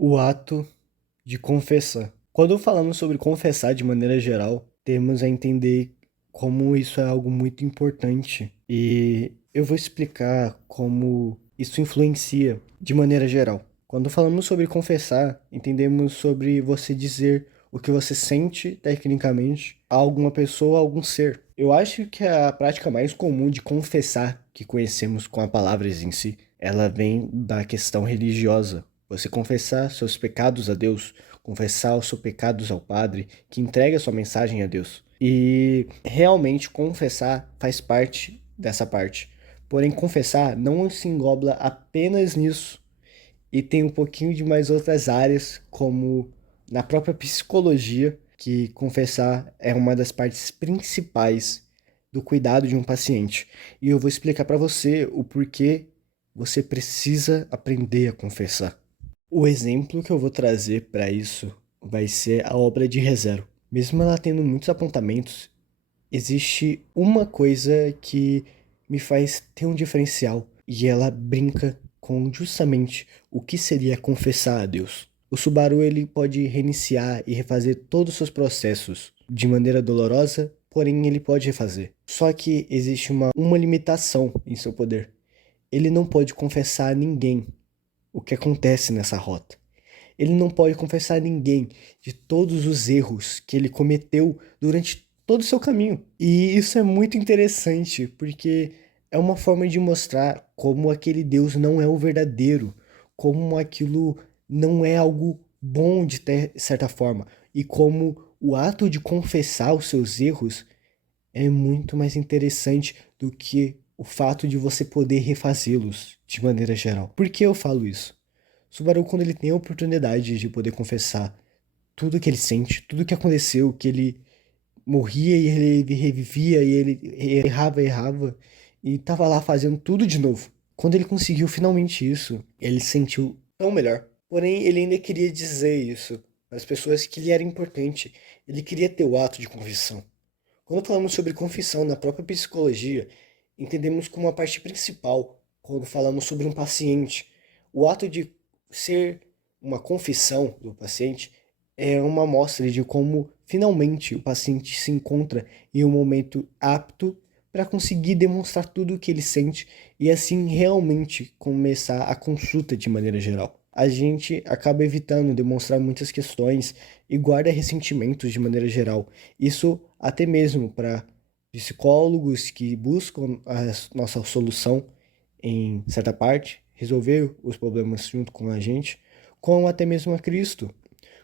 O ato de confessar. Quando falamos sobre confessar de maneira geral, temos a entender como isso é algo muito importante. E eu vou explicar como isso influencia de maneira geral. Quando falamos sobre confessar, entendemos sobre você dizer o que você sente tecnicamente a alguma pessoa, a algum ser. Eu acho que a prática mais comum de confessar que conhecemos com a palavra em si, ela vem da questão religiosa. Você confessar seus pecados a Deus, confessar os seus pecados ao Padre, que entrega sua mensagem a Deus. E realmente confessar faz parte dessa parte. Porém, confessar não se engloba apenas nisso. E tem um pouquinho de mais outras áreas, como na própria psicologia, que confessar é uma das partes principais do cuidado de um paciente. E eu vou explicar para você o porquê você precisa aprender a confessar. O exemplo que eu vou trazer para isso vai ser a obra de ReZero. Mesmo ela tendo muitos apontamentos, existe uma coisa que me faz ter um diferencial e ela brinca com justamente o que seria confessar a Deus. O Subaru ele pode reiniciar e refazer todos os seus processos de maneira dolorosa, porém ele pode refazer. Só que existe uma limitação em seu poder. Ele não pode confessar a ninguém o que acontece nessa rota. Ele não pode confessar a ninguém de todos os erros que ele cometeu durante todo o seu caminho. E isso é muito interessante, porque é uma forma de mostrar como aquele Deus não é o verdadeiro, como aquilo não é algo bom de ter certa forma, e como o ato de confessar os seus erros é muito mais interessante do que o fato de você poder refazê-los de maneira geral. Por que eu falo isso? Subaru, quando ele tem a oportunidade de poder confessar tudo que ele sente, tudo que aconteceu, que ele morria e ele revivia e ele errava e tava lá fazendo tudo de novo. Quando ele conseguiu finalmente isso, ele se sentiu tão melhor. Porém, ele ainda queria dizer isso para as pessoas que lhe era importante. Ele queria ter o ato de confissão. Quando falamos sobre confissão na própria psicologia, entendemos como a parte principal quando falamos sobre um paciente. O ato de ser uma confissão do paciente é uma amostra de como finalmente o paciente se encontra em um momento apto para conseguir demonstrar tudo o que ele sente e assim realmente começar a consulta de maneira geral. A gente acaba evitando demonstrar muitas questões e guarda ressentimentos de maneira geral. Isso até mesmo para psicólogos que buscam a nossa solução em certa parte, resolver os problemas junto com a gente, como até mesmo a Cristo.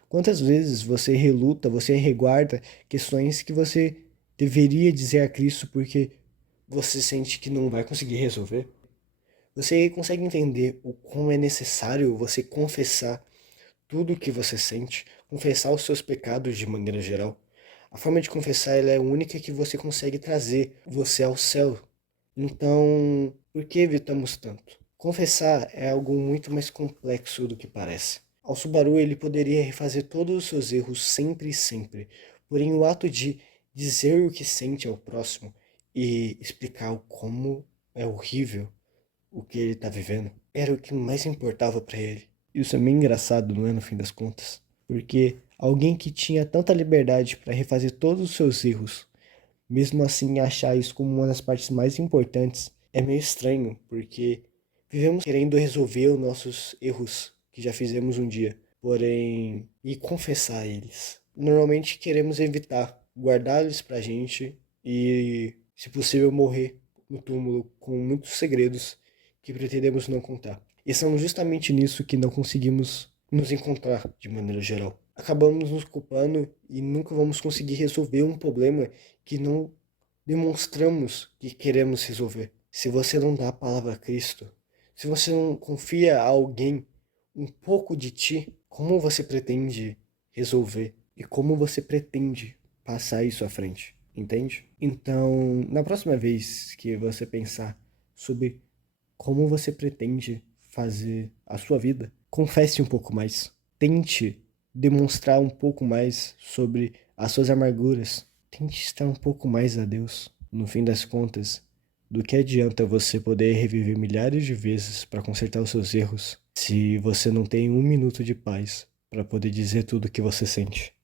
Quantas vezes você reluta, você reguarda questões que você deveria dizer a Cristo porque você sente que não vai conseguir resolver? Você consegue entender o como é necessário você confessar tudo o que você sente, confessar os seus pecados de maneira geral? A forma de confessar ela é a única que você consegue trazer você ao céu. Então, por que evitamos tanto? Confessar é algo muito mais complexo do que parece. Ao Subaru, ele poderia refazer todos os seus erros sempre e sempre, porém o ato de dizer o que sente ao próximo e explicar o como é horrível o que ele está vivendo era o que mais importava para ele. Isso é meio engraçado, não é, no fim das contas? Porque alguém que tinha tanta liberdade para refazer todos os seus erros, mesmo assim, achar isso como uma das partes mais importantes é meio estranho, porque vivemos querendo resolver os nossos erros que já fizemos um dia, porém, e confessar eles. Normalmente queremos evitar, guardá-los pra gente e, se possível, morrer no túmulo com muitos segredos que pretendemos não contar. E são justamente nisso que não conseguimos nos encontrar de maneira geral. Acabamos nos culpando e nunca vamos conseguir resolver um problema que não demonstramos que queremos resolver. Se você não dá a palavra a Cristo, se você não confia a alguém um pouco de ti, como você pretende resolver e como você pretende passar isso à frente, entende? Então, na próxima vez que você pensar sobre como você pretende fazer a sua vida, confesse um pouco mais. Tente demonstrar um pouco mais sobre as suas amarguras. Tente estar um pouco mais a Deus. No fim das contas, do que adianta você poder reviver milhares de vezes para consertar os seus erros se você não tem um minuto de paz para poder dizer tudo o que você sente.